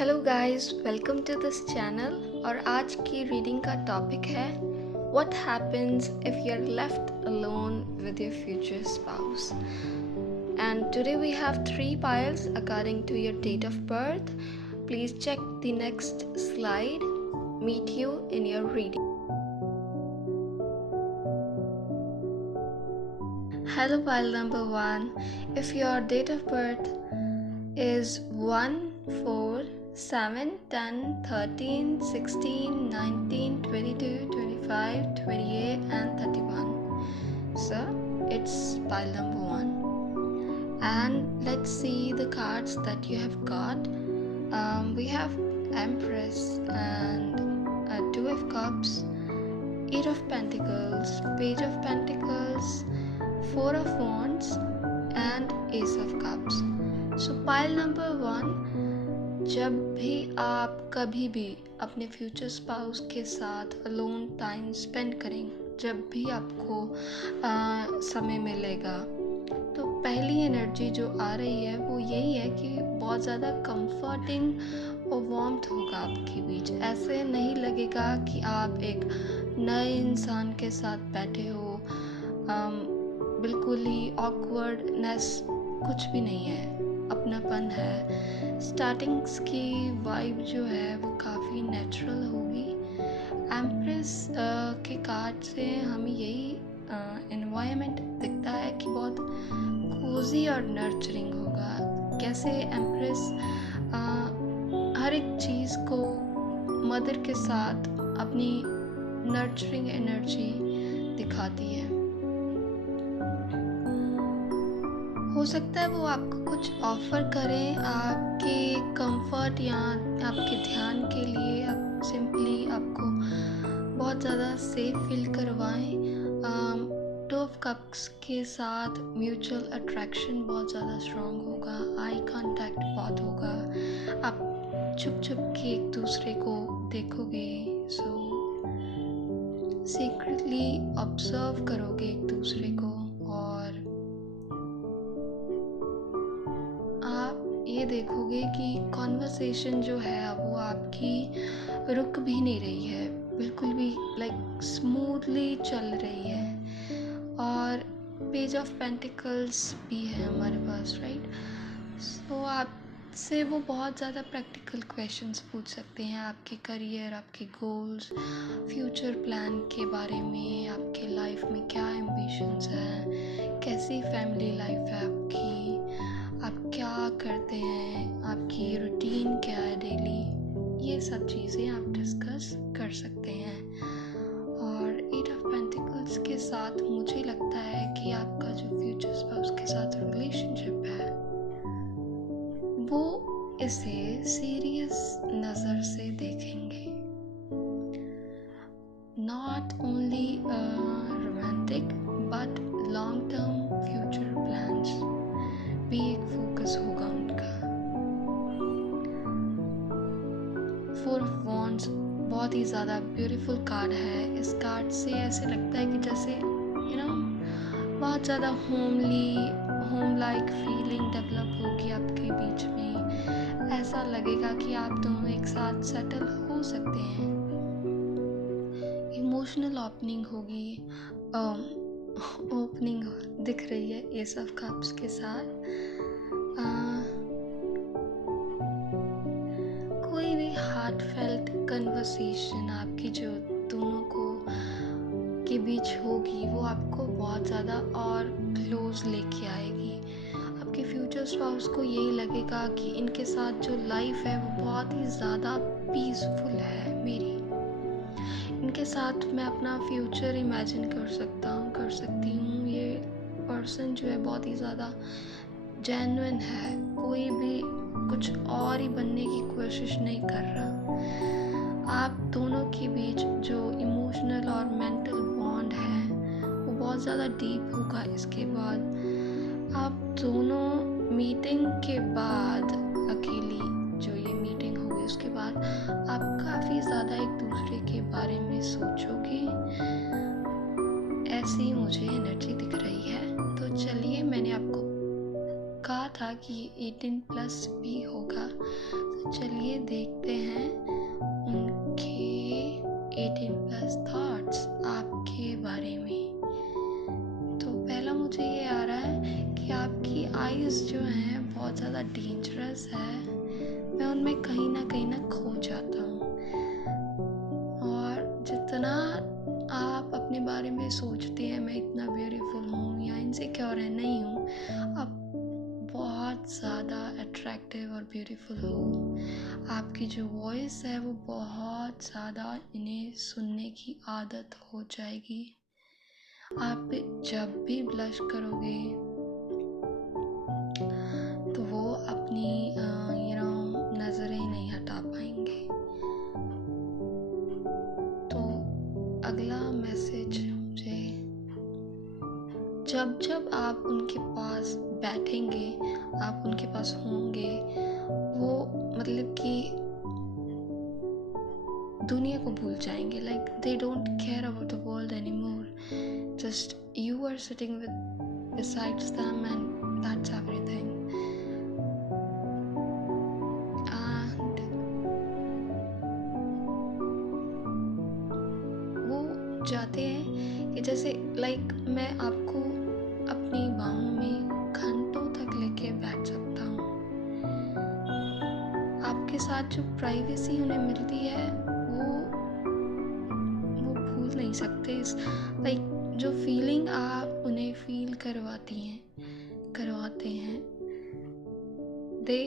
Hello guys, welcome to this channel. और आज की रीडिंग का टॉपिक है what happens if you are left alone with your future spouse. And today we have 3 piles according to your date of birth. Please check the next slide. Meet you in your reading. Hello pile number 1. If your date of birth is 1, 4, 7, 10, 13, 16, 19, 22, 25, 28 and 31. So it's pile number 1. And let's see the cards that you have got. We have Empress and Two of Cups, Eight of Pentacles, Page of Pentacles, Four of Wands and Ace of Cups. So pile number 1, जब भी आप कभी भी अपने future spouse के साथ alone time spend करें, जब भी आपको समय मिलेगा, तो पहली एनर्जी जो आ रही है वो यही है कि बहुत ज़्यादा कंफर्टिंग और वार्मथ होगा आपके बीच। ऐसे नहीं लगेगा कि आप एक नए इंसान के साथ बैठे हो। बिल्कुल ही ऑकवर्डनेस कुछ भी नहीं है, अपनापन है। स्टार्टिंग्स की वाइब जो है वो काफ़ी नेचुरल होगी। एम्प्रेस के कार्ड से हमें यही एनवायरनमेंट दिखता है कि बहुत कोजी और नर्चरिंग होगा। कैसे एम्प्रेस हर एक चीज़ को मदर के साथ अपनी नर्चरिंग एनर्जी दिखाती है। हो सकता है वो आपको कुछ ऑफ़र करें आपके कंफर्ट या आपके ध्यान के लिए, आप सिंपली आपको बहुत ज़्यादा सेफ फील करवाएं। टू ऑफ कप्स के साथ म्यूचुअल अट्रैक्शन बहुत ज़्यादा स्ट्रॉन्ग होगा, आई कांटेक्ट बहुत होगा, आप छुप छुप के एक दूसरे को देखोगे। सो सीक्रेटली ऑब्जर्व करोगे एक दूसरे को और ये देखोगे कि कॉन्वर्सेशन जो है वो आपकी रुक भी नहीं रही है, बिल्कुल भी लाइक स्मूथली चल रही है। और पेज ऑफ पेंटिकल्स भी है हमारे पास, राइट। सो आपसे वो बहुत ज़्यादा प्रैक्टिकल क्वेश्चंस पूछ सकते हैं, आपके करियर, आपके गोल्स, फ्यूचर प्लान के बारे में, आपके लाइफ में क्या एम्बिशंस हैं, कैसी फैमिली लाइफ है आपकी, आप क्या करते हैं, आपकी रूटीन क्या है डेली, ये सब चीज़ें आप डिस्कस कर सकते हैं। और एट ऑफ पेंटिकल्स के साथ मुझे लगता है कि आपका जो फ्यूचर स्पाउस के साथ रिलेशनशिप है वो इसे सीरियस नज़र से देखेंगे। Not only romantic but long term future plans भी एक फोकस होगा उनका। फोर ऑफ वॉन्ड्स बहुत ही ज़्यादा ब्यूटीफुल कार्ड है। इस कार्ड से ऐसे लगता है कि जैसे बहुत ज़्यादा होम लाइक फीलिंग डेवलप होगी आपके बीच में। ऐसा लगेगा कि आप दोनों एक साथ सेटल हो सकते हैं। इमोशनल ओपनिंग होगी, ओपनिंग दिख रही है एस ऑफ कप्स के साथ। कोई भी हार्टफेल्ट कन्वर्सेशन आपकी जो दोनों को के बीच होगी वो आपको बहुत ज़्यादा और क्लोज लेके आएगी। आपके फ्यूचर स्पाउस को यही लगेगा कि इनके साथ जो लाइफ है वो बहुत ही ज़्यादा पीसफुल है मेरी। इनके साथ मैं अपना फ्यूचर इमेजिन कर सकती हूँ। ये पर्सन जो है बहुत ही ज़्यादा जेन्युइन है, कोई भी कुछ और ही बनने की कोशिश नहीं कर रहा। आप दोनों के बीच जो इमोशनल और मेंटल बॉन्ड है वो बहुत ज़्यादा डीप होगा। इसके बाद आप दोनों मीटिंग के बाद, अकेली जो ये मीटिंग होगी उसके बाद आप काफ़ी ज़्यादा एक दूसरे के बारे में सोचोगे। ऐसी मुझे एनर्जी दिख रही है। तो चलिए, मैंने आपको कहा था कि 18 प्लस भी होगा, तो चलिए देखते हैं उनके 18 प्लस थॉट्स आपके बारे में। तो पहला मुझे ये आ रहा है कि आपकी आईज जो हैं बहुत ज़्यादा डेंजरस है, मैं उनमें कहीं ना खो जाता हूँ। और जितना आप अपने बारे में सोचते हैं मैं इतना ब्यूटीफुल हूँ या इनसिक्योर है नहीं हूँ, आप बहुत ज़्यादा अट्रैक्टिव और ब्यूटीफुल हो। आपकी जो वॉइस है वो बहुत ज़्यादा इन्हें सुनने की आदत हो जाएगी। आप जब भी ब्लश करोगे तो वो अपनी नज़रें नहीं हटा पाएंगे। तो अगला मैसेज मुझे, जब आप उनके पास बैठेंगे, आप उनके पास होंगे, वो मतलब कि दुनिया को भूल जाएंगे। Like they don't care about the world any more, just you are sitting with besides them and that's everything. एंड वो चाहते हैं कि जैसे लाइक मैं आपको अपनी बाहों में घंटों तक लेके बैठ सकता हूँ। आपके साथ जो प्राइवेसी उन्हें मिलती है वो भूल नहीं सकते। लाइक जो फीलिंग आप उन्हें फील करवाते हैं, they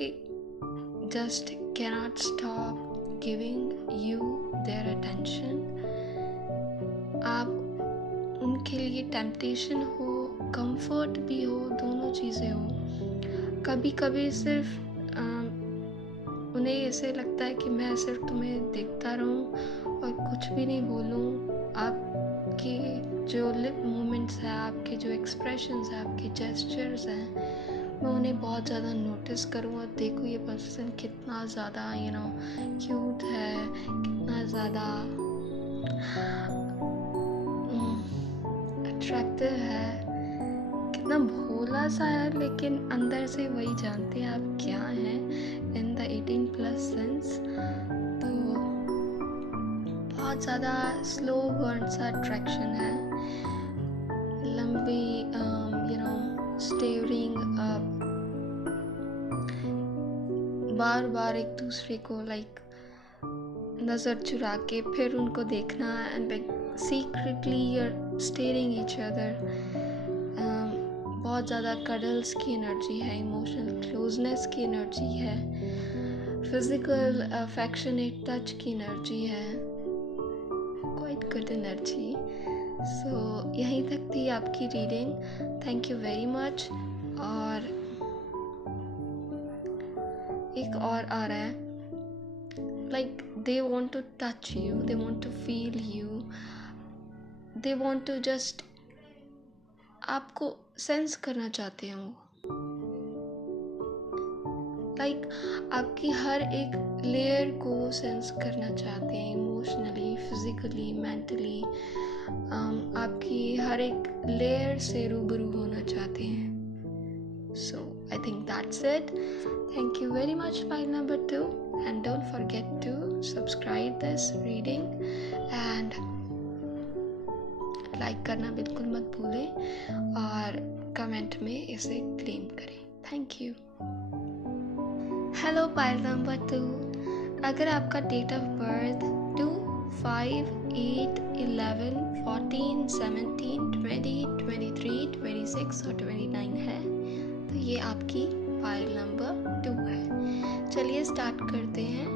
just cannot stop giving you their attention। आप उनके लिए टेम्पटेशन हो, कंफर्ट भी हो, दोनों चीज़ें हो। कभी कभी सिर्फ उन्हें ऐसे लगता है कि मैं सिर्फ तुम्हें देखता रहूं और कुछ भी नहीं बोलूं। आपके जो लिप मूवमेंट्स हैं, आपके जो एक्सप्रेशंस हैं, आपके जेस्चर्स हैं, मैं उन्हें बहुत ज़्यादा नोटिस करूँ और देखूँ ये पर्सन कितना ज़्यादा क्यूट है, कितना ज़्यादा अट्रैक्टिव है, कितना भोला सा है, लेकिन अंदर से वही जानते हैं आप क्या हैं इन द 18 प्लस सेंस। तो बहुत ज़्यादा स्लो बर्न सा अट्रैक्शन है, लंबी स्टेयरिंग अप, बार बार एक दूसरे को लाइक नज़र चुरा के फिर उनको देखना, and like secretly your staring each other. बहुत ज़्यादा कडल्स की एनर्जी है, इमोशनल क्लोजनेस की एनर्जी है, फिजिकल अफेक्शनेट टच की एनर्जी है, क्वाइट गुड एनर्जी। सो यहीं तक थी आपकी reading. Thank you very much. और एक और आ रहा है, like they want to touch you, they want to feel you, they want to just आपको सेंस करना चाहते हैं वो। लाइक आपकी हर एक लेयर को सेंस करना चाहते हैं, इमोशनली, फिजिकली, मेंटली। आपकी हर एक लेयर से रूबरू होना चाहते हैं। So I think that's it. Thank you very much, file number 2, and don't forget to subscribe this reading and like करना बिल्कुल मत भूलें और कमेंट में इसे क्लेम करें। Thank you. Hello pile number 2, अगर आपका डेट ऑफ बर्थ 2, 5, 8, 11, 14, 17, 20, 23, 26 और 29 है तो ये आपकी फाइल नंबर 2 है। चलिए स्टार्ट करते हैं।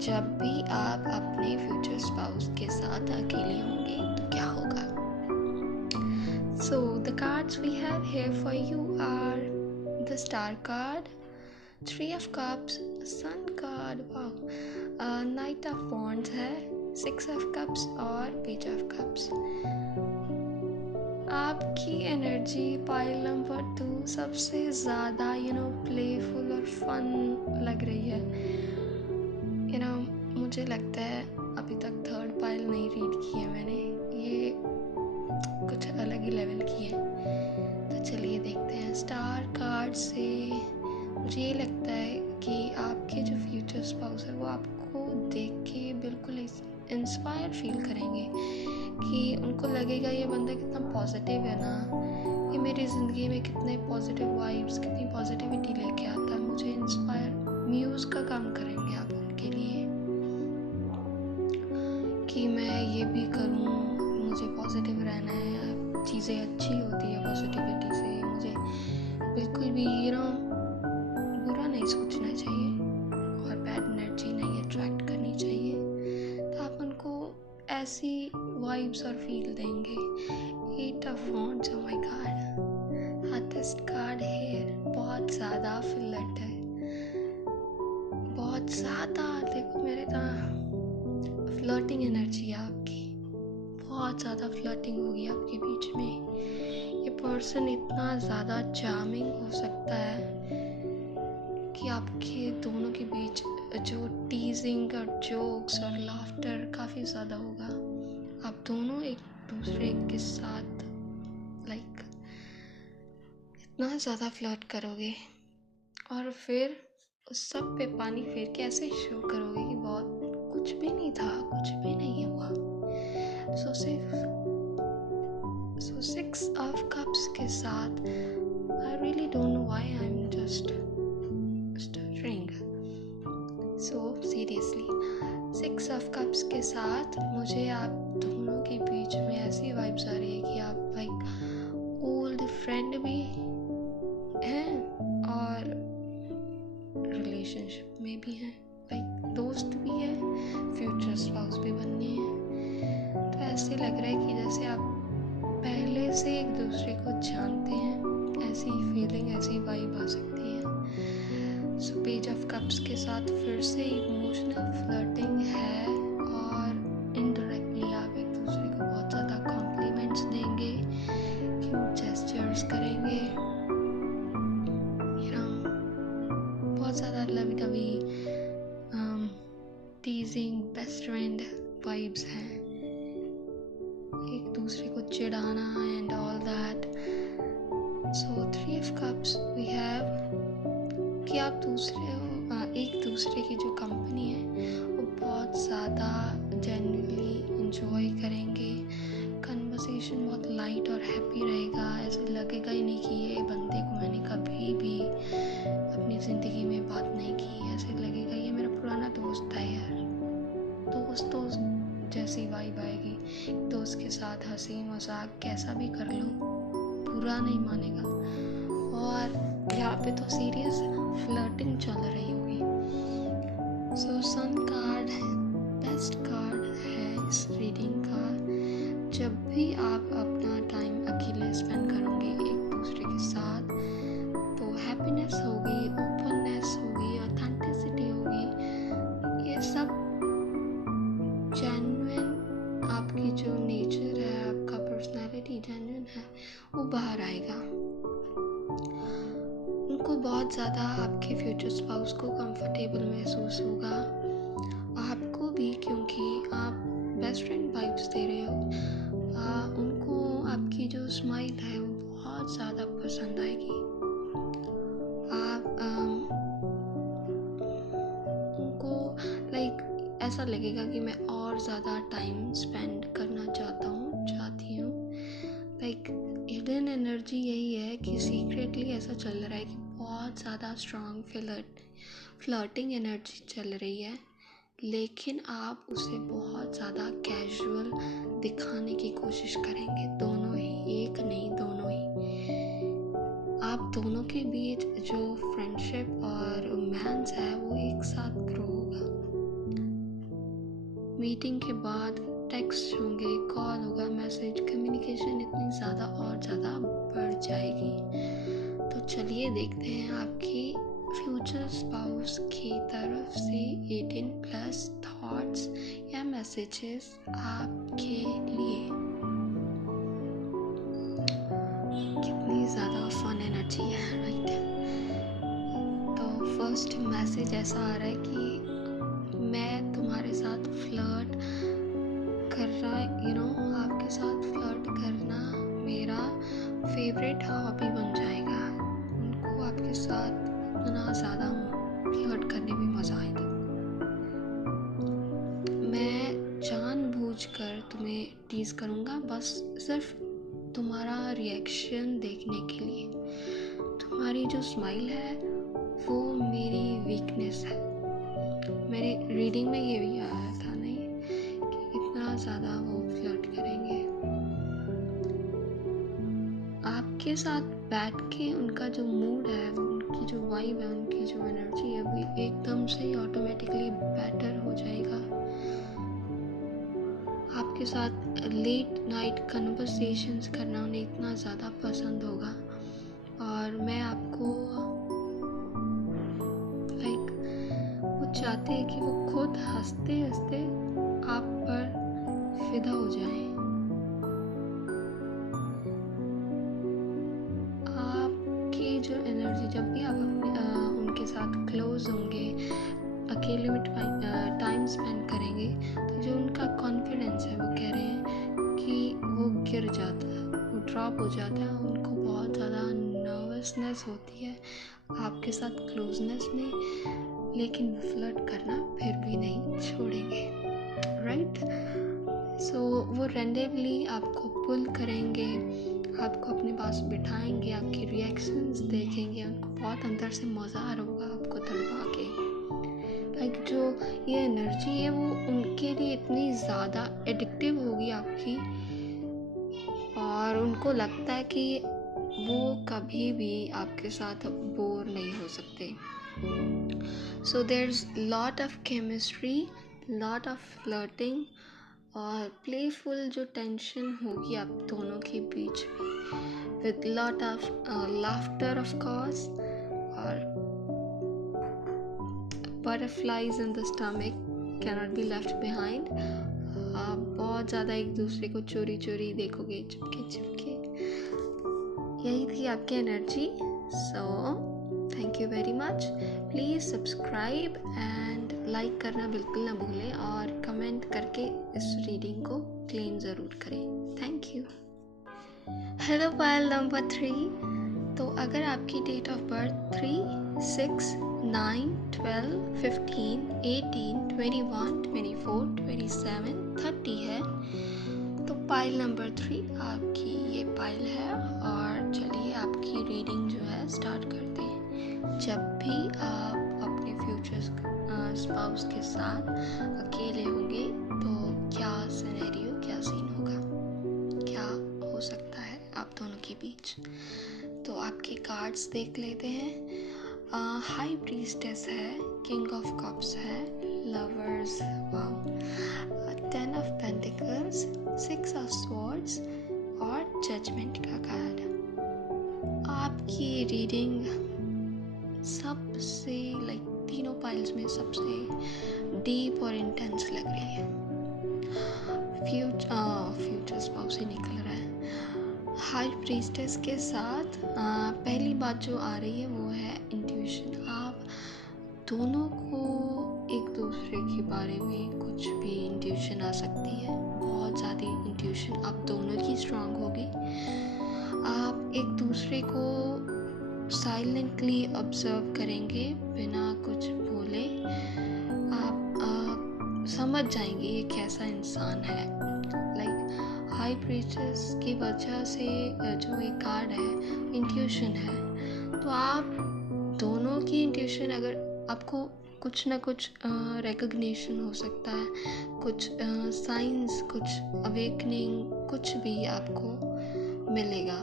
जब भी आप अपने फ्यूचर स्पाउस के साथ अकेले होंगे तो क्या होगा। So the cards we have here for you are the star card, 3 of cups, sun card, wow, knight of wands है, 6 of cups और पेज ऑफ कप्स। आपकी एनर्जी पाइल नंबर 2 सबसे ज़्यादा प्लेफुल और फन लग रही है। मुझे लगता है अभी तक 3rd पाइल नहीं रीड की है मैंने, ये कुछ अलग ही लेवल की है। तो चलिए देखते हैं स्टार कार्ड से। मुझे ये लगता है कि आपके जो फ्यूचर स्पाउस है वो आपको देख के बिल्कुल इंस्पायर फील करेंगे, कि उनको लगेगा ये बंदा कितना पॉजिटिव है ना, ये मेरी ज़िंदगी में कितने पॉजिटिव वाइब्स, कितनी पॉजिटिविटी लेके आता है, मुझे इंस्पायर म्यूज़ का काम करेंगे आप उनके लिए, कि मैं ये भी करूँ, मुझे पॉजिटिव रहना है, चीज़ें अच्छी होती है पॉजिटिविटी से, मुझे बिल्कुल भी बुरा नहीं सोचना चाहिए और बैड एनर्जी नहीं अट्रैक्ट करनी चाहिए। तो आप उनको ऐसी वाइब्स और फील देंगे। 8 of wands, oh my God, heartiest card है, बहुत ज़्यादा फ्लर्ट है, बहुत ज़्यादा। देखो मेरे तो फ्लर्टिंग एनर्जी है आपकी, बहुत ज़्यादा फ्लर्टिंग होगी आपके बीच में। ये पर्सन इतना ज़्यादा चार्मिंग हो सकता है कि आपके दोनों के बीच जो टीजिंग और जोक्स और लाफ्टर काफ़ी ज़्यादा होगा। आप दोनों एक दूसरे के साथ इतना ज़्यादा फ्लर्ट करोगे और फिर उस सब पे पानी फेर के ऐसे शो करोगे कि बहुत कुछ भी नहीं था, कुछ भी नहीं हुआ। सो 6 ऑफ कप्स के साथ I really don't know why I am just stuttering. So seriously 6 of cups के साथ मुझे आप दोनों के बीच में ऐसी वाइब्स आ रही है कि आप ओल्ड फ्रेंड भी हैं और रिलेशनशिप में भी हैं, दोस्त भी है, फ्यूचर स्पाउस भी बनने हैं। तो ऐसे लग रहा है कि जैसे आप पहले से एक दूसरे को जानते हैं, ऐसी फीलिंग, ऐसी वाइब आ सकती है। सो पेज ऑफ कप्स के साथ फिर से इमोशनल फ्लर्टिंग है और इनडायरेक्टली आप एक दूसरे को बहुत ज़्यादा कॉम्प्लीमेंट्स देंगे, क्यूट जेस्चर्स करेंगे, बहुत ज़्यादा lovey dovey teasing best friend vibes हैं, एक दूसरे को चिढ़ाना and all that. So 3 of cups we have कि आप एक दूसरे की जो कंपनी है वो बहुत ज़्यादा जेन्युइनली इंजॉय करेंगे, कन्वर्सेशन बहुत लाइट और हैप्पी रहेगा, ऐसे लगेगा ही नहीं कि ये बंदे को मैंने कभी भी अपनी ज़िंदगी में बात नहीं की, ऐसे लगेगा ये मेरा पुराना दोस्त है यार, दोस्त जैसी वाइब आएगी। दोस्त के साथ हंसी मजाक कैसा भी कर लो, बुरा नहीं मानेगा। और यहाँ पे तो सीरियस फ्लर्टिंग चल रही होगी। सो सन कार्ड बेस्ट कार्ड है इस रीडिंग का। जब भी आप अपना टाइम अकेले स्पेंड करोगे एक दूसरे के साथ, तो हैप्पीनेस होगी, ओपननेस होगी, ऑथेंटिसिटी होगी, ये सब जेन्युइन आपकी जो नेचर है, आपका पर्सनैलिटी जेन्युइन है, वो बाहर आएगा। उनको बहुत ज़्यादा आपके फ्यूचर स्पाउस को कंफर्टेबल महसूस होगा, आपको भी, क्योंकि आप बेस्ट फ्रेंड वाइब्स दे रहे हो। उनको आपकी जो स्माइल है वो बहुत ज़्यादा पसंद आएगी। आप उनको ऐसा लगेगा कि मैं और ज़्यादा टाइम स्पेंड करना चाहती हूँ। हिडन एनर्जी यही है कि सीक्रेटली ऐसा चल रहा है कि बहुत ज़्यादा स्ट्रॉन्ग फ्लर्टिंग एनर्जी चल रही है, लेकिन आप उसे बहुत ज़्यादा कैजुअल दिखाने की कोशिश करेंगे, दोनों ही, एक नहीं दोनों ही। आप दोनों के बीच जो फ्रेंडशिप और रोमांस है वो एक साथ ग्रो होगा। मीटिंग के बाद टेक्स्ट होंगे, कॉल होगा, मैसेज, कम्युनिकेशन इतनी ज़्यादा और ज़्यादा बढ़ जाएगी। तो चलिए देखते हैं आपकी फ्यूचर स्पाउस की तरफ से 18+ थॉट्स या मैसेजेस आपके लिए। कितनी ज़्यादा फन एनर्जी है, राइट? तो फर्स्ट मैसेज ऐसा आ रहा है कि मैं तुम्हारे साथ फ्लर्ट कर रहा, आपके साथ फ्लर्ट करना मेरा फेवरेट हॉबी बन जाएगा। उनको आपके साथ इतना ज़्यादा फ्लर्ट करने में मज़ा आएगा। मैं जानबूझकर तुम्हें टीज़ करूँगा बस सिर्फ तुम्हारा रिएक्शन देखने के लिए। तुम्हारी जो स्माइल है वो मेरी वीकनेस है। मेरे रीडिंग में ये भी आया था नहीं कि इतना ज़्यादा वो फ्लर्ट करेंगे। आपके साथ बैठ के उनका जो मूड है, उनकी जो वाइब है, उनकी जो एनर्जी है वो एकदम से ऑटोमेटिकली बेटर हो जाएगा। आपके साथ लेट नाइट कन्वर्सेशंस करना उन्हें इतना ज़्यादा पसंद होगा और मैं आपको वो चाहते हैं कि वो खुद हंसते हंसते आप पर फिदा हो जाएं। आपकी जो एनर्जी जब भी आप उनके साथ क्लोज होंगे, अकेले में टाइम स्पेंड करेंगे, तो जो उनका कॉन्फिडेंस है वो कह रहे हैं कि वो गिर जाता है, वो ड्रॉप हो जाता है। उनको बहुत ज़्यादा नर्वसनेस होती है आपके साथ क्लोजनेस में, लेकिन वो फ्लर्ट करना फिर भी नहीं छोड़ेंगे, राइट? सो वो रैंडमली आपको पुल करेंगे, आपको अपने पास बिठाएंगे, आपके रिएक्शंस देखेंगे, उनको बहुत अंदर से मज़ा आ रहा होगा आपको तड़पा के। जो ये एनर्जी है वो उनके लिए इतनी ज़्यादा एडिक्टिव होगी आपकी, और उनको लगता है कि वो कभी भी आपके साथ बोर नहीं हो सकते। So there is lot of chemistry, lot of flirting और प्लेफुल जो टेंशन होगी आप दोनों के बीच में, with lot of laughter of course, और butterflies in the stomach cannot be left behind। आप बहुत ज़्यादा एक दूसरे को चोरी चोरी देखोगे, चिपके चिपके। यही थी आपकी energy. So thank you very much. Please subscribe and like करना बिल्कुल ना भूलें, और कमेंट करके इस रीडिंग को क्लेम ज़रूर करें। Thank you. Hello pile number 3। तो अगर आपकी डेट ऑफ बर्थ 3, 6, 9, 12, 15, 18, 21, 24, 27, 30 है, तो पाइल नंबर 3 आपकी ये पाइल है। और चलिए आपकी रीडिंग जो है स्टार्ट करते हैं। जब भी आप अपने फ्यूचर स्पाउस के साथ अकेले होंगे तो क्या सिनेरियो, क्या सीन होगा, क्या हो सकता है आप दोनों के बीच। तो आपके कार्ड्स देख लेते हैं। हाई प्रीस्टेस है, किंग ऑफ कप्स है, lovers, wow, 10 of pentacles, 6 of swords और जजमेंट का कार्ड। आपकी रीडिंग सबसे तीनों पाइल्स में सबसे डीप और इंटेंस लग रही है। फ्यूचर स्पाउस ही निकल रहा है। हाई प्रीस्टेस के साथ पहली बात जो आ रही है वो है इंट्यूशन। आप दोनों को एक दूसरे के बारे में कुछ भी इंट्यूशन आ सकती है, बहुत ज़्यादा इंट्यूशन आप दोनों की स्ट्रांग होगी। आप एक दूसरे को साइलेंटली ऑब्जर्व करेंगे बिना कुछ बोले। आप समझ जाएंगे ये कैसा इंसान है। हाई प्रीस्टेस की वजह से जो एक कार्ड है इंट्यूशन है, तो आप दोनों की इंट्यूशन, अगर आपको कुछ ना कुछ रिकग्निशन हो सकता है, कुछ साइंस, कुछ अवेकनिंग, कुछ भी आपको मिलेगा।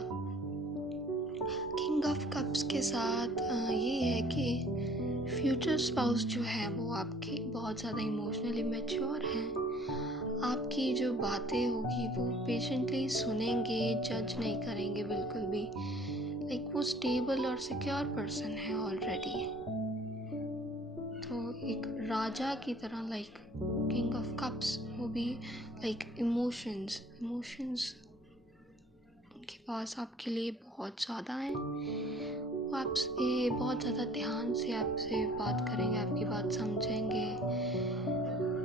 किंग ऑफ कप्स के साथ ये है कि फ्यूचर स्पाउस जो है वो आपके बहुत ज़्यादा इमोशनली मैच्योर हैं। आपकी जो बातें होगी वो पेशेंटली सुनेंगे, जज नहीं करेंगे बिल्कुल भी। वो स्टेबल और सिक्योर पर्सन है ऑलरेडी। तो एक राजा की तरह, किंग ऑफ कप्स, वो भी इमोशंस उनके पास आपके लिए बहुत ज़्यादा है। वो आपसे बहुत ज़्यादा ध्यान से आपसे बात करेंगे, आपकी बात समझेंगे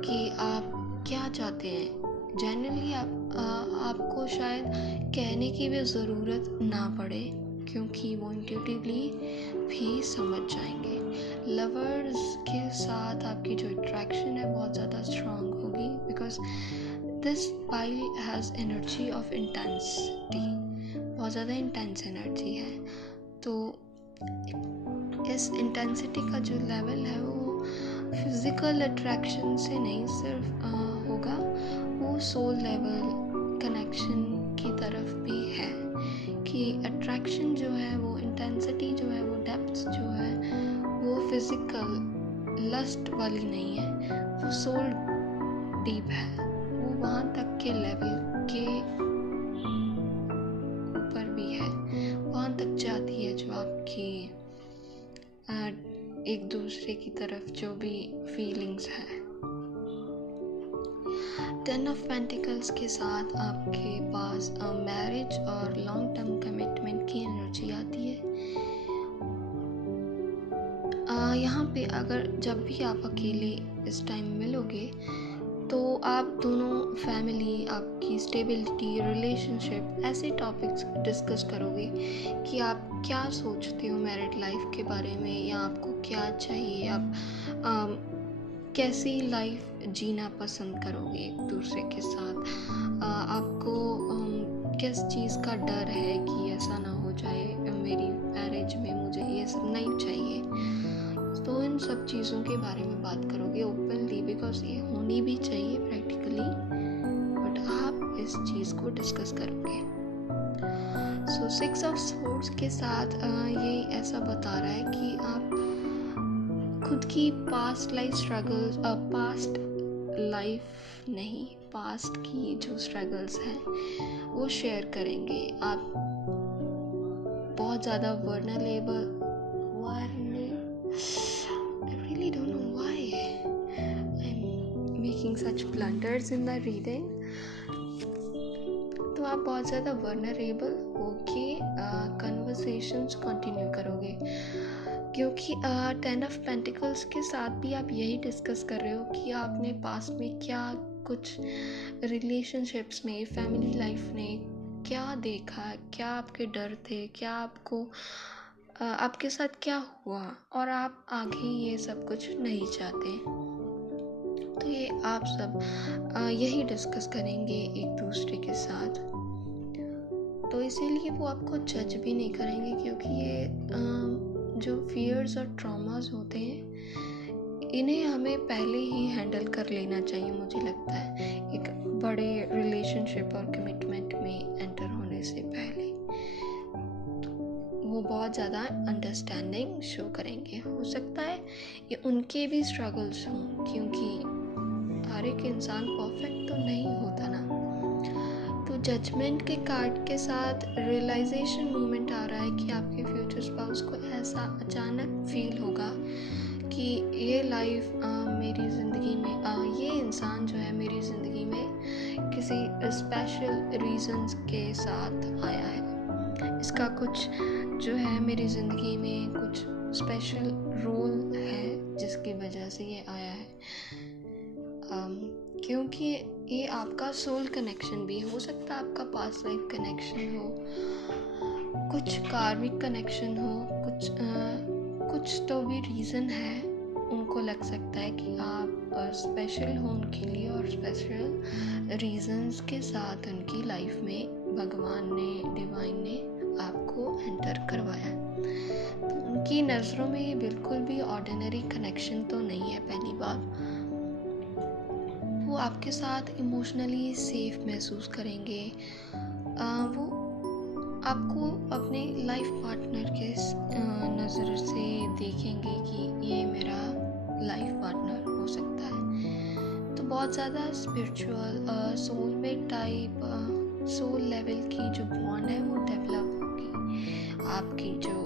कि आप क्या क्या चाहते हैं। जनरली आपको शायद कहने की भी ज़रूरत ना पड़े, क्योंकि वो इंट्यूटिवली भी समझ जाएंगे। लवर्स के साथ आपकी जो अट्रैक्शन है बहुत ज़्यादा स्ट्रांग होगी, because this pile has energy of intensity, बहुत ज़्यादा इंटेंस एनर्जी है। तो इस इंटेंसिटी का जो लेवल है वो फिज़िकल अट्रैक्शन से नहीं सिर्फ होगा, वो सोल लेवल कनेक्शन की तरफ भी है, कि अट्रैक्शन जो है, वो इंटेंसिटी जो है, वो डेप्थ जो है, वो फिज़िकल लस्ट वाली नहीं है, वो सोल डीप है, वो वहाँ तक के लेवल के ऊपर भी है, वहाँ तक जाती है जो आपकी एक दूसरे की तरफ जो भी फीलिंग्स है। 10 ऑफ पेंटिकल्स के साथ आपके पास मैरिज और लॉन्ग टर्म कमिटमेंट की एनर्जी आती है। यहाँ पे अगर जब भी आप अकेले इस टाइम मिलोगे तो आप दोनों फैमिली, आपकी स्टेबिलिटी, रिलेशनशिप, ऐसे टॉपिक्स डिस्कस करोगे कि आप क्या सोचते हो मैरिड लाइफ के बारे में, या आपको क्या चाहिए, आप कैसी लाइफ जीना पसंद करोगे एक दूसरे के साथ, आपको किस चीज़ का डर है कि ऐसा ना हो जाए मेरी मैरिज में, मुझे ये सब नहीं चाहिए। तो इन सब चीज़ों के बारे में बात करोगे ओपनली, बिकॉज ये होनी भी चाहिए प्रैक्टिकली, बट आप इस चीज़ को डिस्कस करोगे। सो 6 ऑफ स्वॉर्ड्स के साथ ये ऐसा बता रहा है कि आप खुद की past life struggles, past life नहीं, पास्ट की जो स्ट्रगल्स हैं वो शेयर करेंगे। आप बहुत ज़्यादा vulnerable, I really don't know why I'm making such blunders in the reading. तो आप बहुत ज़्यादा वर्नरेबल होके कन्वर्सेशंस कंटिन्यू करोगे, क्योंकि 10 ऑफ पेंटिकल्स के साथ भी आप यही डिस्कस कर रहे हो कि आपने पास्ट में क्या कुछ रिलेशनशिप्स में, फैमिली लाइफ में क्या देखा, क्या आपके डर थे, क्या आपको आपके साथ क्या हुआ, और आप आगे ये सब कुछ नहीं चाहते। तो ये आप सब यही डिस्कस करेंगे एक दूसरे के साथ। तो इसीलिए वो आपको जज भी नहीं करेंगे, क्योंकि ये जो फियर्स और ट्रॉमास होते हैं इन्हें हमें पहले ही हैंडल कर लेना चाहिए, मुझे लगता है, एक बड़े रिलेशनशिप और कमिटमेंट में एंटर होने से पहले। वो बहुत ज़्यादा अंडरस्टैंडिंग शो करेंगे। हो सकता है ये उनके भी स्ट्रगल्स हों, क्योंकि हर एक इंसान परफेक्ट तो नहीं होता ना। तो जजमेंट के कार्ड के साथ रियलाइजेशन मोमेंट आ रहा है कि आपके फ्यूचर स्पाउस को ऐसा अचानक फील होगा कि ये लाइफ मेरी ज़िंदगी में, ये इंसान जो है मेरी ज़िंदगी में किसी स्पेशल रीज़न्स के साथ आया है, इसका कुछ जो है मेरी ज़िंदगी में कुछ स्पेशल रोल है जिसकी वजह से ये आया है। क्योंकि ये आपका सोल कनेक्शन भी हो सकता है, आपका पास्ट लाइफ कनेक्शन हो, कुछ कार्मिक कनेक्शन हो, कुछ तो भी रीज़न है, उनको लग सकता है कि आप स्पेशल हो उनके लिए, और स्पेशल रीज़न्स के साथ उनकी लाइफ में भगवान ने, डिवाइन ने आपको एंटर करवाया। तो उनकी नज़रों में ये बिल्कुल भी ऑर्डिनरी कनेक्शन तो नहीं है। पहली बात, वो आपके साथ इमोशनली सेफ महसूस करेंगे, वो आपको अपने लाइफ पार्टनर के नज़र से देखेंगे कि ये मेरा लाइफ पार्टनर हो सकता है। तो बहुत ज़्यादा spiritual, soulmate type, soul level की जो बॉन्ड है वो डेवलप होगी आपकी जो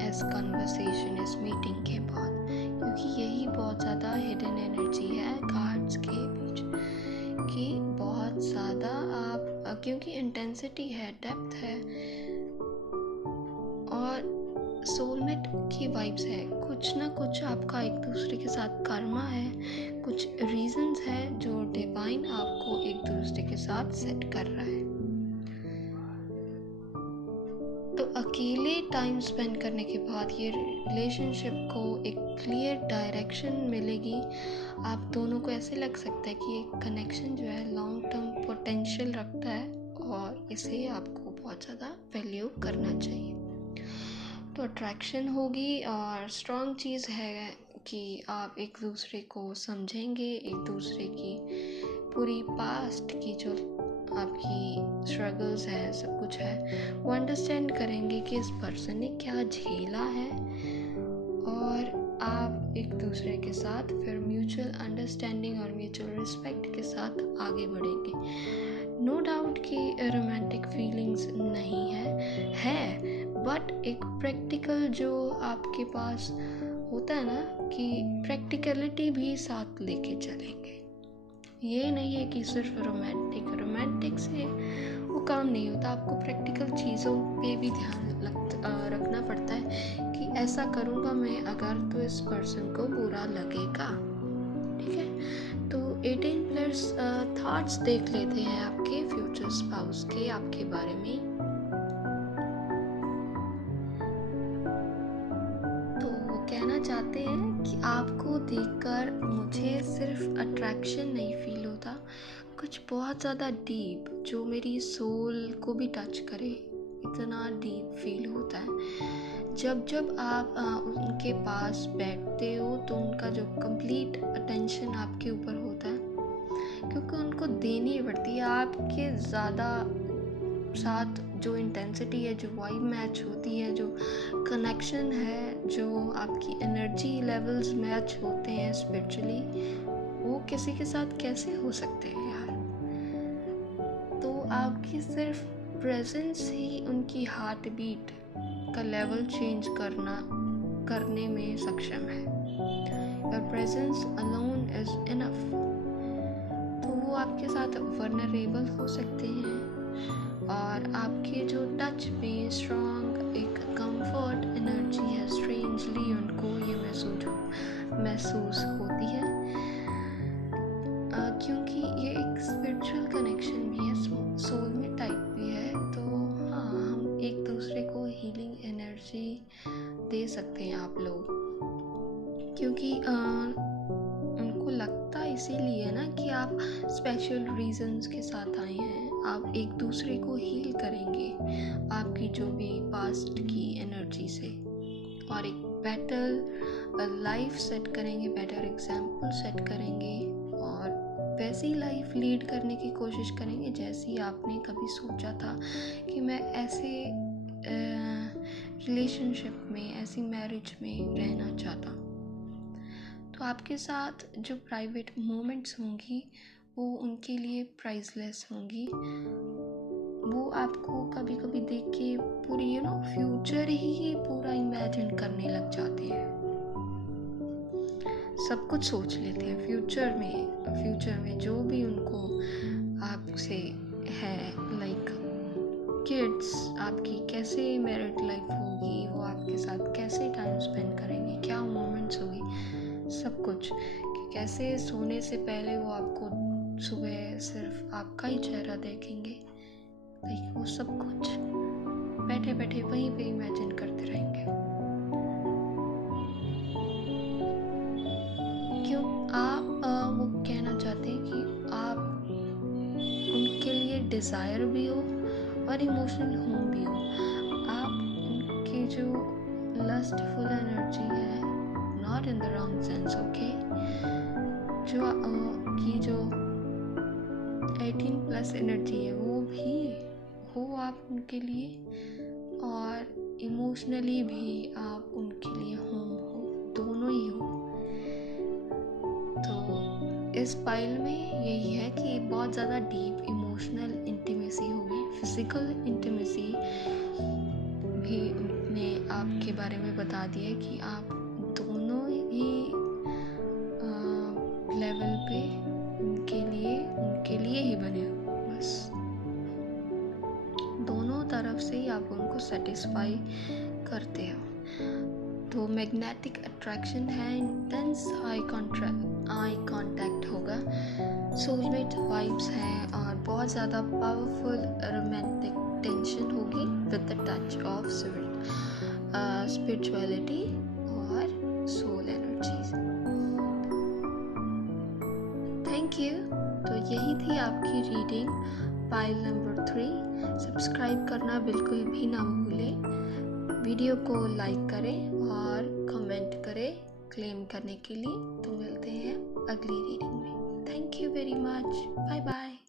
इस कन्वर्सेशन, इस मीटिंग के बाद, क्योंकि यही बहुत ज़्यादा हिडन एनर्जी है कार्ड्स के बीच कि बहुत ज़्यादा आप, क्योंकि इंटेंसिटी है, डेप्थ है और सोलमेट की वाइब्स है, कुछ ना कुछ आपका एक दूसरे के साथ कर्मा है, कुछ रीजंस है जो डिवाइन साथ सेट कर रहा है। तो अकेले टाइम स्पेंड करने के बाद ये रिलेशनशिप को एक क्लियर डायरेक्शन मिलेगी। आप दोनों को ऐसे लग सकता है कि ये कनेक्शन जो है लॉन्ग टर्म पोटेंशियल रखता है और इसे आपको बहुत ज़्यादा वैल्यू करना चाहिए। तो अट्रैक्शन होगी और स्ट्रॉन्ग चीज़ है कि आप एक दूसरे को समझेंगे, एक दूसरे की पूरी पास्ट की जो आपकी स्ट्रगल्स हैं, सब कुछ है, वो अंडरस्टैंड करेंगे कि इस पर्सन ने क्या झेला है और आप एक दूसरे के साथ फिर म्यूचुअल अंडरस्टैंडिंग और म्यूचुअल रिस्पेक्ट के साथ आगे बढ़ेंगे। नो डाउट कि रोमांटिक फीलिंग्स नहीं है बट एक प्रैक्टिकल जो आपके पास होता है ना कि प्रैक्टिकलिटी भी साथ लेके चलेंगे। ये नहीं है कि सिर्फ रोमांटिक से वो काम नहीं होता, आपको प्रैक्टिकल चीज़ों पे भी ध्यान रखना पड़ता है कि ऐसा करूँगा मैं अगर तो इस पर्सन को बुरा लगेगा। ठीक है, तो 18+ थॉट्स देख लेते हैं आपके फ्यूचर स्पाउस के आपके बारे में। तो वो कहना चाहते हैं कि आपको देखकर मुझे सिर्फ अट्रैक्शन नहीं फील होता, कुछ बहुत ज़्यादा डीप जो मेरी सोल को भी टच करे, इतना डीप फील होता है। जब आप उनके पास बैठते हो तो उनका जो कंप्लीट अटेंशन आपके ऊपर होता है, क्योंकि उनको देनी पड़ती है आपके ज़्यादा साथ जो इंटेंसिटी है, जो वाइब मैच होती है, जो कनेक्शन है, जो आपकी एनर्जी लेवल्स मैच होते हैं स्पिरिचुअली, वो किसी के साथ कैसे हो सकते हैं यार। तो आपकी सिर्फ प्रेजेंस ही उनकी हार्ट बीट का लेवल चेंज करने में सक्षम है। Your presence alone is enough. तो वो आपके साथ वल्नरेबल हो सकते हैं और आपके जो टच में स्ट्रॉन्ग एक कंफर्ट एनर्जी है, स्ट्रेंजली उनको ये महसूस होती है, क्योंकि ये एक स्पिरिचुअल कनेक्शन भी है, सोलमेट टाइप भी है। तो हाँ, हम एक दूसरे को हीलिंग एनर्जी दे सकते हैं आप लोग, क्योंकि उनको लगता इसीलिए ना कि आप स्पेशल रीजंस के साथ आए हैं। आप एक दूसरे को हील करेंगे आपकी जो भी पास्ट की एनर्जी से और एक बेटर लाइफ सेट करेंगे, बेटर एग्जाम्पल सेट करेंगे और वैसी लाइफ लीड करने की कोशिश करेंगे जैसी आपने कभी सोचा था कि मैं ऐसे रिलेशनशिप में, ऐसी मैरिज में रहना चाहता। तो आपके साथ जो प्राइवेट मोमेंट्स होंगी वो उनके लिए प्राइसलेस होंगी। वो आपको कभी कभी देख के पूरी फ्यूचर ही पूरा इमेजिन करने लग जाते हैं, सब कुछ सोच लेते हैं फ्यूचर में जो भी उनको आपसे है, लाइक किड्स, आपकी कैसे मैरिड लाइफ होगी, वो आपके साथ कैसे टाइम स्पेंड करेंगे, क्या मोमेंट्स होगी, सब कुछ, कि कैसे सोने से पहले वो आपको सुबह सिर्फ आपका ही चेहरा देखेंगे, लाइक वो सब कुछ बैठे बैठे वहीं पे इमेजिन करते रहेंगे। क्यों आप वो कहना चाहते हैं कि आप उनके लिए डिज़ायर भी हो और इमोशनल होम भी हो। आप उनकी जो लस्टफुल एनर्जी है, not in the wrong sense, okay, जो की जो 18+ एनर्जी है वो भी हो आप उनके लिए, और इमोशनली भी आप उनके लिए होम हो, दोनों ही हो। तो इस फाइल में यही है कि बहुत ज़्यादा डीप इमोशनल इंटीमेसी होगी, फिजिकल इंटीमेसी भी ने आपके बारे में बता दिया है कि आप दोनों ही लेवल पे उनके लिए ही बने हो, बस दोनों तरफ से ही आप उनको सेटिस्फाई करते हो। तो मैग्नेटिक अट्रैक्शन है, इंटेंस आई कांटेक्ट होगा, सोलमेट वाइब्स हैं और बहुत ज़्यादा पावरफुल रोमांटिक टेंशन होगी with the touch of spirituality और सोल एनर्जीज। Thank you. तो यही थी आपकी रीडिंग पाइल नंबर 3। सब्सक्राइब करना बिल्कुल भी ना भूलें। वीडियो को लाइक करें और कमेंट करें क्लेम करने के लिए। तो मिलते हैं अगली रीडिंग में। Thank you very much. Bye bye.